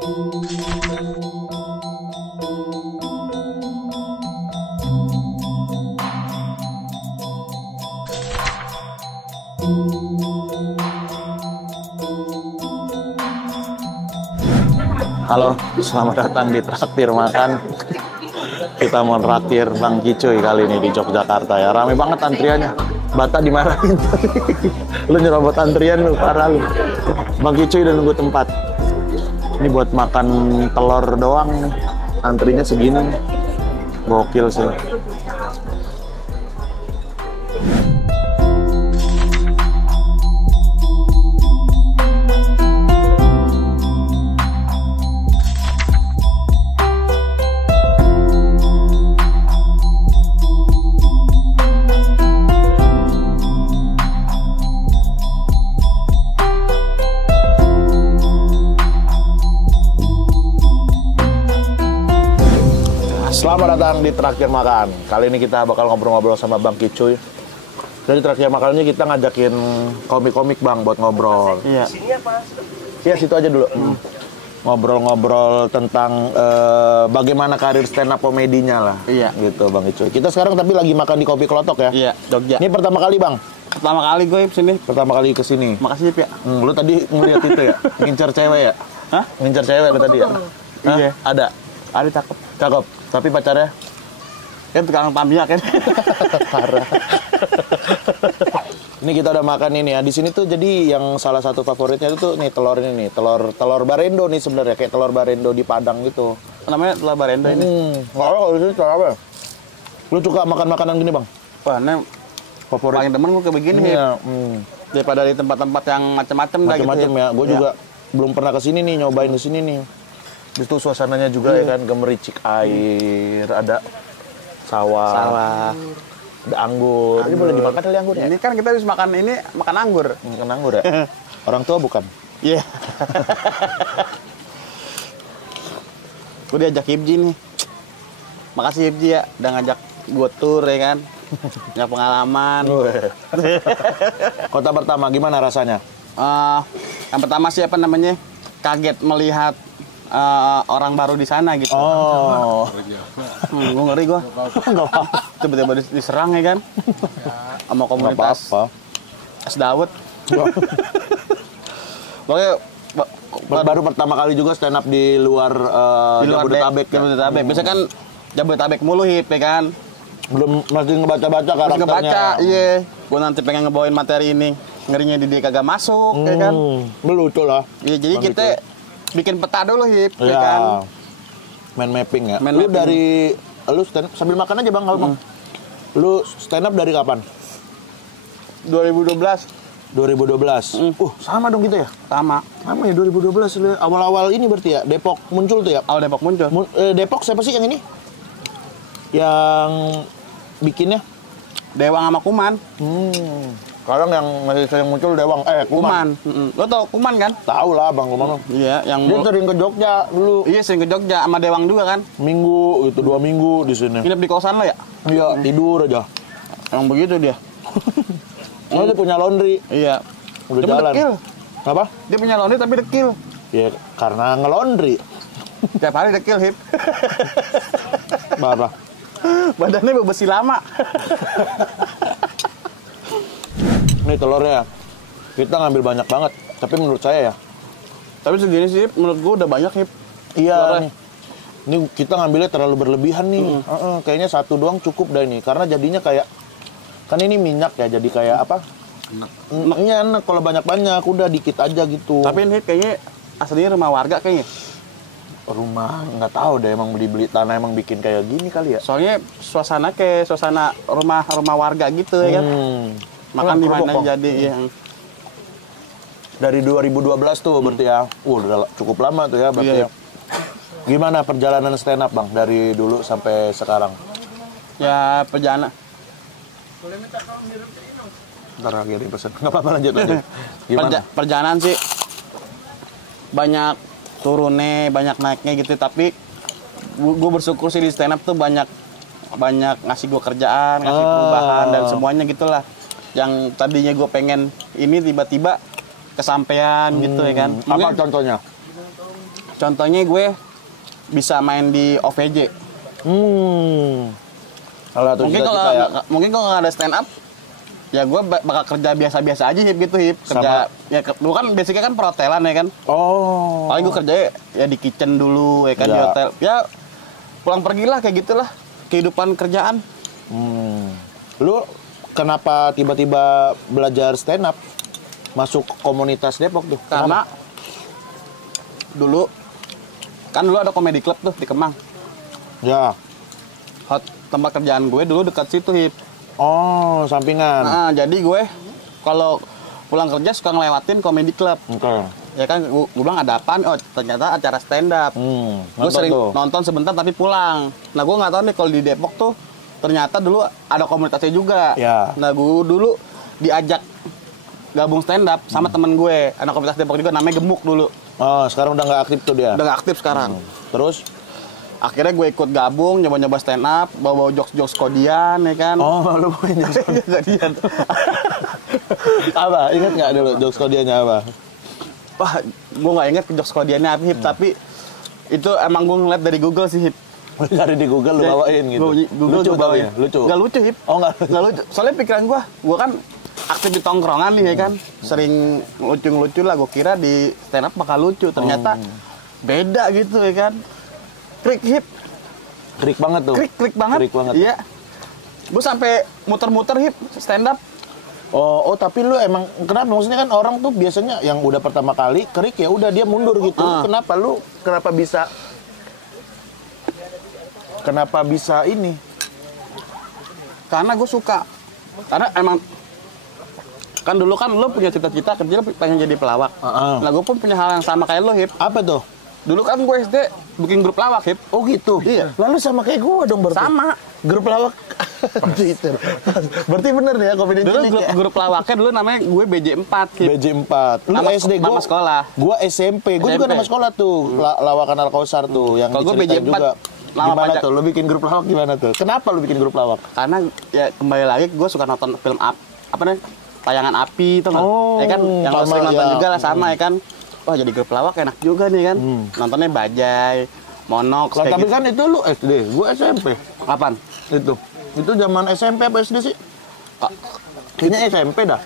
Halo, selamat datang di Traktir Makan. Kita mau traktir Bang Kicuy kali ini di Yogyakarta ya. Rame banget antriannya. Bata dimarahin. Lu nyerobot antrian lu, parah lu. Bang Kicuy udah nunggu tempat. Ini buat makan telur doang. Antrinya segini. Gokil sih. Selamat datang di Traktir Makan. Kali ini kita bakal ngobrol-ngobrol sama Bang Kicuy. Dari Traktir Makan ini kita ngajakin komik-komik Bang buat ngobrol. Iya. Iya, situ aja dulu. Ngobrol-ngobrol tentang bagaimana karir stand up komedinya lah. Iya. Gitu Bang Kicuy. Kita sekarang tapi lagi makan di Kopi Klotok ya. Iya, Jogja. Ini pertama kali Bang? Pertama kali gue kesini. Pertama kali kesini. Makasih ya. Lu tadi ngeliat itu ya? Ngincer cewek ya? Hah? Ngincer cewek lu tadi ya? Iya. Ada? Ada cakep. Cakep. Tapi pacarnya? Kan tukang Tamiya kan. Parah. Ini kita udah makan ini ya. Di sini tuh jadi yang salah satu favoritnya itu tuh nih telur ini nih. Telur barendo nih sebenarnya, kayak telur barendo di Padang gitu. Namanya telur barendo ini. Kalau di sini telur apa? Lu suka makan makanan gini, Bang? Wah, ini Favorit. paling demen gue kayak begini. Iya. Daripada di tempat-tempat yang macam-macam dah gitu. Macam-macam ya. Gue juga belum pernah ke sini nih, nyobain di sini nih. Itu suasananya juga ya kan, gemericik air, ada sawah. Ada anggur. Ini boleh dimakan kali anggur ya? Ini kan kita habis makan ini, makan anggur. Makan anggur ya? Orang tua bukan? Iya. Gue diajak Hibji nih. Makasih Hibji ya, udah ngajak gue tour ya kan. Punya pengalaman. Kota pertama, gimana rasanya? Yang pertama sih apa namanya, kaget melihat orang baru di sana gitu. Oh, Gue ngeri gue. Tiba-tiba diserang ya kan, sama komunitas Es Dawet. Pokoknya baru pertama kali juga stand up di luar Jabodetabek. Jabodetabek. Biasa kan Jabodetabek mulu hip ya kan. Belum masih ngebaca-baca karakternya. Masih ngebaca, iya. Gue nanti pengen ngebawain materi ini. Ngerinya dia kagak masuk, ya kan? Lucu lah. Iya, jadi Bang kita bikin peta dulu, Hip, ya ya kan? Main mapping ya. Main Lu mapping. dari, lu stand up, sambil makan aja Bang, kalau Bang. Lu stand up dari kapan? 2012. 2012. Sama dong gitu ya? Sama. Sama ya 2012. Awal-awal ini berarti ya, Depok muncul tuh ya? Awal Depok muncul. Depok siapa sih yang ini? Yang bikinnya? Dewang sama Kuman. Sekarang yang masih sering muncul Dewang, Kuman. Lo tau Kuman kan? Tahu lah Bang Kuman. Iya, yang Dia sering ke Jogja dulu. Iya, sering ke Jogja sama Dewang juga kan? Minggu, itu 2 minggu di sini. Nginep di kosan lo ya? Iya, tidur aja. Emang begitu dia. Oh, dia punya laundry. Iya. Udah Dia jalan. dekil. Apa? Dia punya laundry tapi dekil. Ya, karena nge-laundry. Tiap hari dekil, Hip. Apa? Badannya besi lama. Ini telurnya. Kita ngambil banyak banget. Tapi menurut saya ya. Tapi segini sih, Hip, menurut gua udah banyak, Hip. Iya Telurnya. nih. Ini kita ngambilnya terlalu berlebihan nih. Kayaknya satu doang cukup dah ini. Karena jadinya kayak, kan ini minyak ya. Jadi kayak apa? Ini enak kalau banyak-banyak. Udah dikit aja gitu. Tapi ini kayaknya aslinya rumah warga kayaknya. Rumah nggak tahu deh, emang beli tanah emang bikin kayak gini kali ya. Soalnya suasana kayak suasana rumah warga gitu ya kan. Makan di mana jadi ya. Dari 2012 tuh berarti ya. Udah cukup lama tuh ya berarti Iya. ya. Gimana perjalanan stand up Bang dari dulu sampai sekarang? Ya perjalanan. Ntar lagi ada yang pesen. Nggak apa-apa, lanjut. Gimana? Perjalanan sih banyak turunnya, banyak naiknya gitu, tapi gue bersyukur sih di stand up tuh banyak ngasih gue kerjaan, ngasih perubahan dan semuanya gitulah. Yang tadinya gue pengen ini tiba-tiba kesampaian gitu ya kan. Apa contohnya? Contohnya gue bisa main di OVJ. Salah satu Mungkin cita-cita kalau ya. mungkin kalau nggak ada stand up, ya gue bakal kerja biasa-biasa aja hip gitu hip. Kerja ya dulu kan basicnya kan perhotelan ya kan. Oh. Paling gue kerja ya di kitchen dulu ya kan di Ya. hotel. Ya pulang pergilah kayak gitulah kehidupan kerjaan. Lu kenapa tiba-tiba belajar stand up? Masuk komunitas Depok tuh? Karena dulu ada komedi club tuh di Kemang. Ya. Tempat kerjaan gue dulu dekat situ hip. Oh, sampingan. Nah, jadi gue kalau pulang kerja suka ngelewatin komedi club. Oke. Ya kan gue bilang ada apaan? Oh, ternyata acara stand up. Gue sering nonton sebentar tapi pulang. Nah, gue nggak tahu nih kalau di Depok tuh ternyata dulu ada komunitasnya juga. Ya. Nah, gue dulu diajak gabung stand up sama temen gue. Ada komunitas Depok juga namanya Gemuk dulu. Oh, sekarang udah nggak aktif tuh dia? Udah nggak aktif sekarang. Terus? Akhirnya gue ikut gabung, nyoba-nyoba stand up, bawa jokes-jokes kodian ya kan. Oh, lu main jokes Kodian. apa? Ingat nggak dulu jokes kodiannya apa? Wah, gue nggak inget jokes kodiannya apa hip, tapi itu emang gue ngeliat dari Google sih hip. Cari di Google lu bawain gitu. Google Lucu gua bawain. tapi ya? Lucu? Nggak lucu hip. Oh, nggak lucu. Soalnya pikiran gue kan aktif di tongkrongan nih ya kan. Sering lucu-lucu lah, gue kira di stand up bakal lucu. Ternyata beda gitu ya kan. Krik hip. Krik banget tuh? Krik banget. Krik banget. Iya. Gue sampai muter-muter hip stand up. Oh, tapi lu emang kenapa? Maksudnya kan orang tuh biasanya yang udah pertama kali kerik ya udah dia mundur gitu. Kenapa bisa ini? Karena gue suka. Karena emang kan dulu kan lo punya cita-cita kerja pengen jadi pelawak. Nah, gue pun punya hal yang sama kayak lo hip. Apa tuh? Dulu kan gue SD bikin grup lawak hip. Oh gitu? Iya. Lalu sama kayak gue dong berarti? Sama. Grup lawak? Twitter. Berarti bener nih ya komedi Dulu cilik ya? grup lawaknya dulu namanya gue BJ4 hip. BJ4. Lu Nama, SD gue? nama sekolah. Gue SMP. Gue juga nama sekolah tuh. Lawakan Al-Kausar tuh. Yang Kalau gue diceritain BJ4, juga. nama Gimana pajak. tuh? Lu bikin grup lawak gimana tuh? Kenapa lu bikin grup lawak? Karena ya kembali lagi gue suka nonton film apa namanya? Tayangan api tuh nggak? Oh, Ya kan yang lo sama, sering nonton ya. juga lah sama ya kan. Wah jadi grup lawak enak juga nih kan. Nontonnya Bajai, Monox Lah, kayak tapi gitu. kan itu lu SD, gue SMP. Kapan? Itu zaman SMP apa SD sih? Kayaknya SMP dah.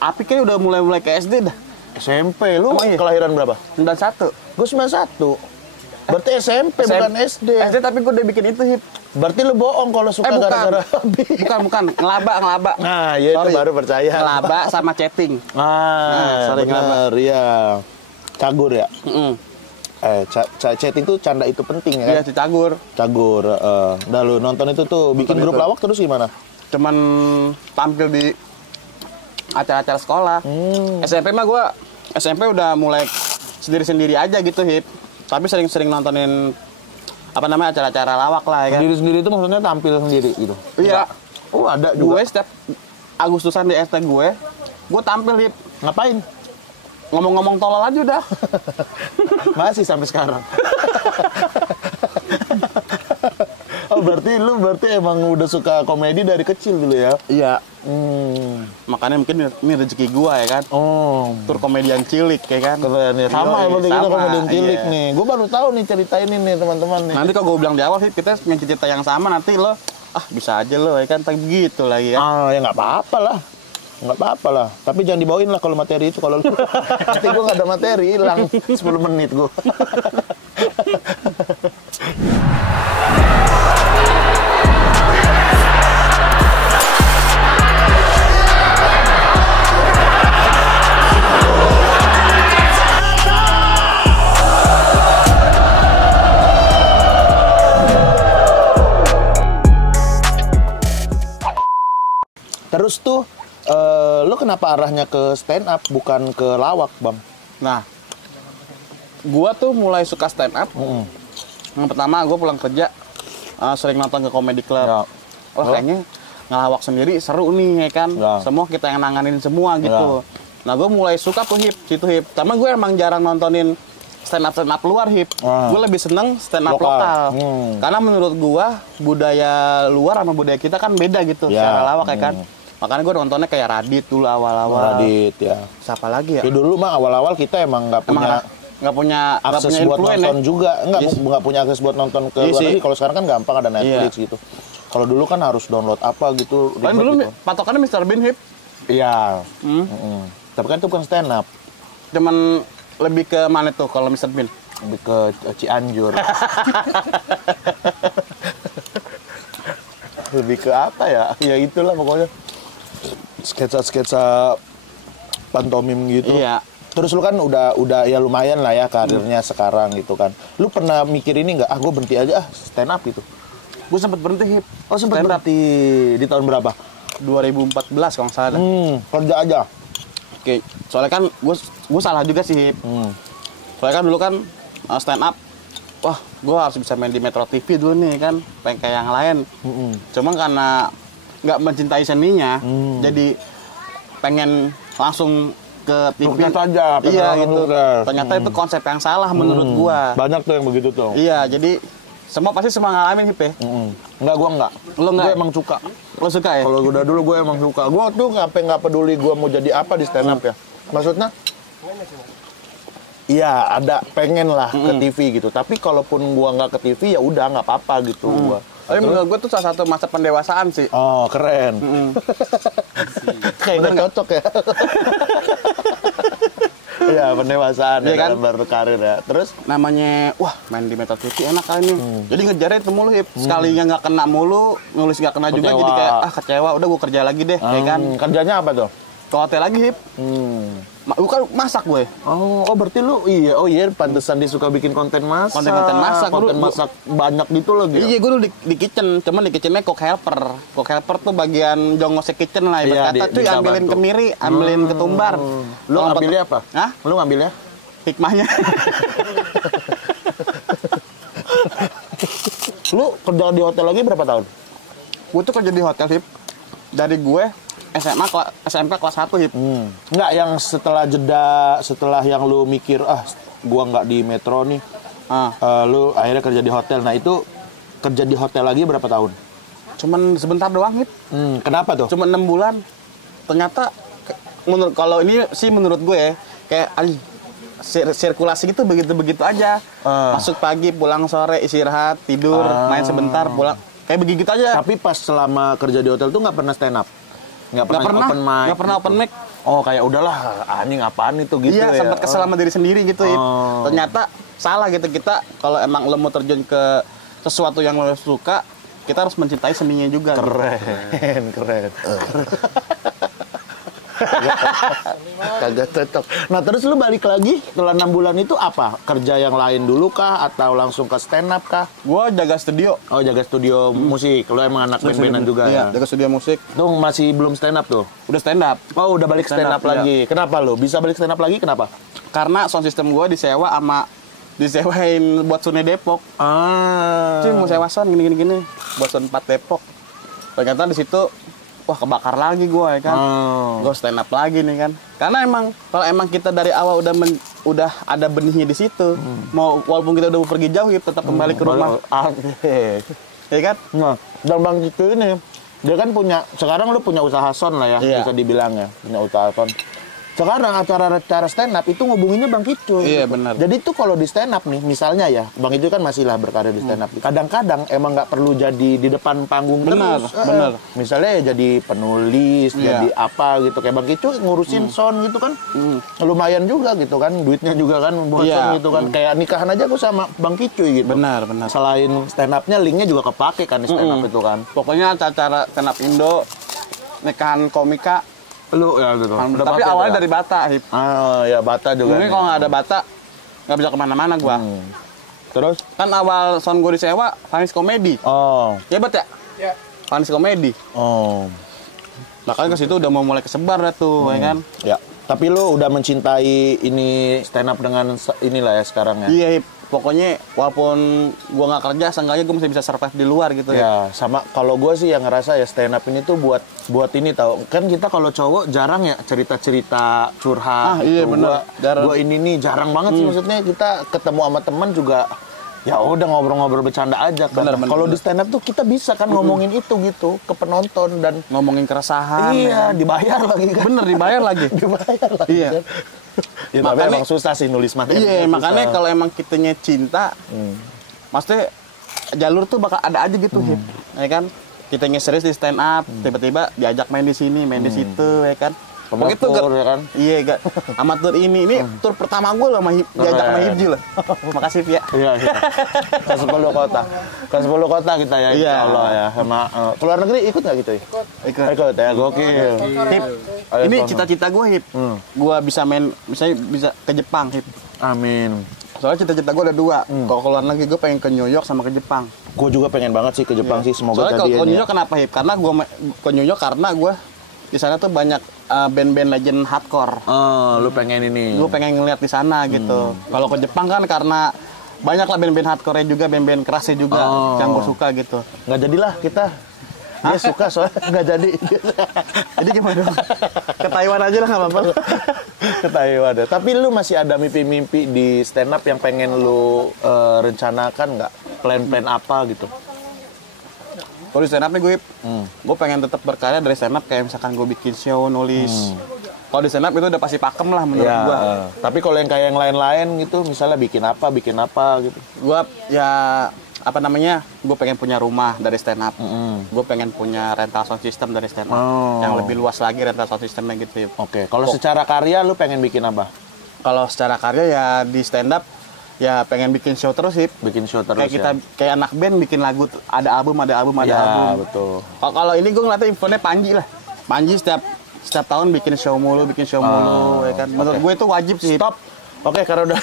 Api kayak udah mulai ke SD dah. SMP, lu Emang iya? kelahiran berapa? 91. Gue 91. Berarti SMP bukan SD. SD tapi gue udah bikin itu hip. Berarti lu bohong kalau suka bukan. gara-gara Bukan. Ngelaba. Nah, ya itu Sorry. baru percaya. Ngelaba sama chatting. Sorry, bener, ya. Cagur ya. Mm-mm. Chatting tuh canda itu penting ya kan? Iya, Cicagur. Cagur. Dah lu nonton itu tuh, bikin Nonton grup itu. lawak terus gimana? Cuman tampil di acara-acara sekolah. SMP mah gue SMP udah mulai sendiri-sendiri aja gitu hip. Tapi sering-sering nontonin apa namanya acara-acara lawak lah ya kan. Sendiri-sendiri itu maksudnya tampil sendiri gitu? Iya. Oh ada juga. Gue setiap Agustusan di ST gue tampil hip. Ngapain? Ngomong-ngomong tolol aja udah. Masih sampai sekarang. Oh berarti emang udah suka komedi dari kecil dulu ya? Iya. Makanya mungkin ini rezeki gua ya kan. Oh. Tur komedian cilik ya kan. Keren ya. Sama ya berarti kita Sama, komedian cilik iya. nih. Gue baru tahu nih ceritain ini nih teman-teman nih. Nanti kalau gue bilang di awal sih kita punya cerita yang sama nanti lo bisa aja lo ya kan tapi begitu lagi ya. Ya nggak apa-apa lah. Nggak apa-apa lah. Tapi jangan dibawain lah kalau materi itu. Kalau nanti gue nggak ada materi hilang 10 menit gue. Terus tuh, lu kenapa arahnya ke stand up bukan ke lawak, Bang? Nah, gua tuh mulai suka stand up. Yang pertama gua pulang kerja sering nonton ke comedy club. Ya. Wah kayaknya ngelawak sendiri seru nih ya kan. Ya. Semua kita yang nanganin semua gitu. Nah gua mulai suka tuh situ hip. Karena gue emang jarang nontonin stand up luar hip. Gue lebih seneng stand up lokal. Karena menurut gua budaya luar sama budaya kita kan beda gitu secara lawak ya kan. Makanya gue nontonnya kayak Radit dulu awal-awal. Radit ya. Siapa lagi ya? Ya dulu mah awal-awal kita emang nggak punya nggak punya akses buat influen nonton ya. juga, Yes. nggak punya akses buat nonton ke Iya luar sih. negeri. Kalau sekarang kan gampang ada Netflix Iya. gitu. Kalau dulu kan harus download apa gitu. Paling ribet dulu gitu. patokannya Mr. Bean hip. Iya. Hmm. Mm-mm. Tapi kan itu bukan stand up, Cuman lebih ke mana tuh kalau Mr. Bean? lebih ke Cianjur. Lebih ke apa ya? Ya itulah pokoknya. Sketsa-sketsa pantomim gitu. Iya. Terus lu kan udah ya lumayan lah ya karirnya sekarang gitu kan. Lu pernah mikir ini nggak? Ah, gue berhenti aja stand up gitu. Gue sempet berhenti hip. Oh, sempat Stand up. berhenti di tahun berapa? 2014 kalau nggak salah. Kerja aja. Oke, soalnya kan gue salah juga sih hip. Soalnya kan dulu kan stand up, wah gue harus bisa main di Metro TV dulu nih kan, pengen kayak yang lain. Cuma karena nggak mencintai seninya, jadi pengen langsung ke TV. Sukses aja, pengen Iya langsung gitu. sukses. Ternyata itu konsep yang salah menurut gua. Banyak tuh yang begitu tuh. Iya, jadi pasti semua ngalamin hip ya. Enggak, gua enggak. Lu enggak? Gue emang suka. Lo suka ya? Kalau udah dulu gue emang suka. Gue tuh nggak peduli gue mau jadi apa di stand up ya. Maksudnya, iya ada pengen lah ke TV gitu. Tapi kalaupun gue nggak ke TV ya udah nggak apa-apa gitu gua. Tapi menurut gue tuh salah satu masa pendewasaan sih. Oh keren. Kayak nggak cocok ya. Iya pendewasaan Iya ya kan? dalam berkarir ya. Terus Namanya, wah main di Metro TV enak kali nih. Jadi ngejarnya itu mulu hip. Sekalinya nggak kena mulu, nulis nggak kena juga. Kecewa. Jadi kayak, kecewa, udah gue kerja lagi deh. Ya kan? kerjanya apa tuh? Ke hotel lagi hip. Gue kan masak gue. Oh berarti lu iya pantesan dia suka bikin konten masak. Konten-konten masak. Konten Lu- masak banyak gitu loh dia. Iya, gue dulu di kitchen, cuman di kitchennya cook helper. Cook helper tuh bagian jongosnya kitchen lah. Iya, Ibarat kata cuy, bisa ambilin bantu. kemiri, ambilin ketumbar. Lu Kalau ngambilnya apa? Hah? Lu ngambilnya? Hikmahnya. Lu kerja di hotel lagi berapa tahun? Gue tuh kerja di hotel hip. Dari gue SMP kelas 1 hip. Enggak, yang setelah jeda, setelah yang lu mikir, gua nggak di Metro nih, lu akhirnya kerja di hotel. Nah itu kerja di hotel lagi berapa tahun? Cuman sebentar doang hip. Kenapa tuh? Cuma 6 bulan. Ternyata kalau ini sih menurut gue ya, kayak sirkulasi gitu begitu-begitu aja. Masuk pagi, pulang sore, istirahat, tidur, main sebentar, pulang. Kayak begitu aja. Tapi pas selama kerja di hotel tuh nggak pernah stand up? Nggak pernah open mic? Nggak pernah open mic. Oh kayak udahlah, anjing apaan itu gitu Iya, ya? sempat kesel sama diri sendiri gitu Hip. Ternyata salah gitu. Kita kalau emang lo mau terjun ke sesuatu yang lo suka, kita harus mencintai seninya juga. Keren, keren. Kagak cocok. Nah terus lu balik lagi setelah 6 bulan itu apa? Kerja yang lain dulu kah? Atau langsung ke stand up kah? Gue jaga studio. Oh jaga studio musik. Lu emang anak band-bandan juga Iya, ya? jaga studio musik. Tuh masih belum stand up tuh? Udah stand up. Oh udah balik stand up, Stand up, lagi. Kenapa lu? Bisa balik stand up lagi kenapa? Karena sound system gue disewain buat Sune Depok. Cuy mau sewa sound gini. Buat sound 4 Depok. Ternyata di situ wah kebakar lagi gue ya kan. Gue stand up lagi nih kan. Karena kalau emang kita dari awal udah ada benihnya di situ, mau walaupun kita udah pergi jauh ya tetap kembali ke rumah. Ya kan? Nah, dan Bang Kicu ini dia kan sekarang lu punya usaha sound lah ya, Iya. bisa dibilang ya, punya usaha sound. Sekarang acara stand up itu ngubunginnya Bang Kicu. Iya, benar. Jadi tuh kalau di stand up nih, misalnya ya, Bang Kicu kan masih lah berkarir di stand up. Kadang-kadang emang nggak perlu jadi di depan panggung Benar, terus. benar. Misalnya ya jadi penulis, Iya. jadi apa gitu. Kayak Bang Kicu ngurusin sound gitu kan, lumayan juga gitu kan, duitnya juga kan buat Iya. sound gitu kan. Kayak nikahan aja gue sama Bang Kicu gitu. Benar. Selain stand up-nya, linknya juga kepake kan di stand up itu kan. Pokoknya acara stand up Indo, nikahan komika, Lu ya gitu. Udah tapi pake awalnya tuh ya? dari Bata, Hip. Ya Bata juga. Mungkin nih. kalau nggak ada Bata, nggak bisa kemana-mana gua. Terus? Kan awal sound gue disewa, Vanis Komedi. Oh. Ya bet ya? Iya. Vanis Komedi. Oh. Makanya ke situ udah mau mulai kesebar dah tuh, ya kan? Ya. Tapi lu udah mencintai ini stand up dengan inilah ya sekarang ya. Iya, Hip. Pokoknya walaupun gua nggak kerja, seenggaknya gue masih bisa survive di luar gitu ya. Ya, sama kalau gue sih yang ngerasa ya stand up ini tuh buat ini tau. Kan kita kalau cowok jarang ya cerita-cerita curhat. Iya, gitu. bener. Jarang. Gua ini nih jarang banget sih maksudnya kita ketemu sama teman juga ya udah ngobrol-ngobrol bercanda aja kan. Bener, Kalau di bener. stand up tuh kita bisa kan ngomongin itu gitu ke penonton dan Ngomongin keresahan. iya ya kan? dibayar lagi kan. Bener, dibayar lagi. Dibayar lagi Iya. kan. Ya, tapi emang susah sih nulis materi. Iya, makanya kalau emang kitanya cinta, maksudnya jalur tuh bakal ada aja gitu, Hip. Ya kan? Kitanya serius di stand up, tiba-tiba diajak main di sini, main di situ, ya kan? Begitu Tur, ya kan? Iya, gak. Sama tur ini tur pertama gue loh, diajak sama Hipji loh. Makasih, Pia. Iya, iya. Ke 10 kota. Ke 10 kota kita ya, insya Iya. Allah ya. Sama keluar negeri ikut nggak gitu ya? Ikut ya, gokil. Hip, Ayo, ini Tono. cita-cita gue, Hip. Gue bisa main, misalnya bisa ke Jepang, Hip. Amin. Soalnya cita-cita gue ada dua. Kalau keluar negeri gue pengen ke New York sama ke Jepang. Gue juga pengen banget sih ke Jepang sih, semoga Soalnya kalau jadi ke New ya. York kenapa, Hip? Karena gue ke New York karena gue di sana tuh banyak band-band legend hardcore. Oh, lu pengen ini. Gue pengen ngeliat di sana gitu. Kalau ke Jepang kan karena banyak lah band-band hardcore juga, band-band kerasnya juga yang gue suka gitu. Nggak jadilah kita. Dia suka soalnya nggak jadi. Jadi gimana dong? Ke Taiwan aja lah nggak apa-apa. Ke Taiwan deh. Tapi lu masih ada mimpi-mimpi di stand up yang pengen lu rencanakan nggak? Plan-plan apa gitu? Kalau di stand up nih gue pengen tetap berkarya dari stand up, kayak misalkan gue bikin show, nulis. Kalau di stand up itu udah pasti pakem lah menurut Ya, gue. tapi kalau yang kayak yang lain-lain gitu, misalnya bikin apa gitu. Gue ya apa namanya, gue pengen punya rumah dari stand up. Gue pengen punya rental sound system dari stand up. Yang lebih luas lagi rental sound systemnya gitu. Oke, kalau secara karya lu pengen bikin apa? Kalau secara karya ya di stand up ya pengen bikin show terus sih. Bikin show terus Kayak kita kayak anak band bikin lagu, ada album. ya, Album. betul. Kalau ini gue ngeliatnya infonya Panji lah. Panji setiap tahun bikin show mulu, ya kan. Menurut gue itu wajib sih. Stop. Oke, karena udah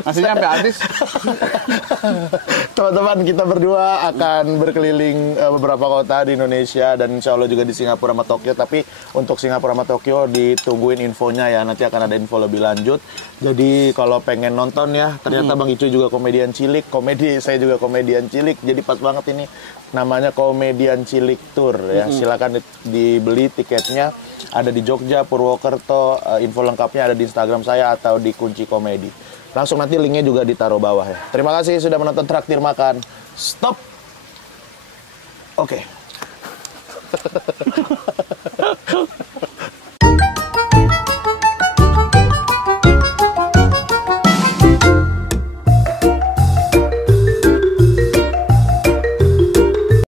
Nasinya sampai habis. teman-teman, kita berdua akan berkeliling beberapa kota di Indonesia dan insya Allah juga di Singapura sama Tokyo. Tapi untuk Singapura sama Tokyo ditungguin infonya ya, nanti akan ada info lebih lanjut. Jadi kalau pengen nonton ya, ternyata Bang Icu juga komedian cilik, saya juga komedian cilik. Jadi pas banget ini, namanya Komedian Cilik Tour ya. Silakan dibeli tiketnya, ada di Jogja, Purwokerto. Info lengkapnya ada di Instagram saya atau di Kunci Komedi. Langsung nanti linknya juga ditaruh bawah ya. Terima kasih sudah menonton Traktir Makan. Stop. Oke.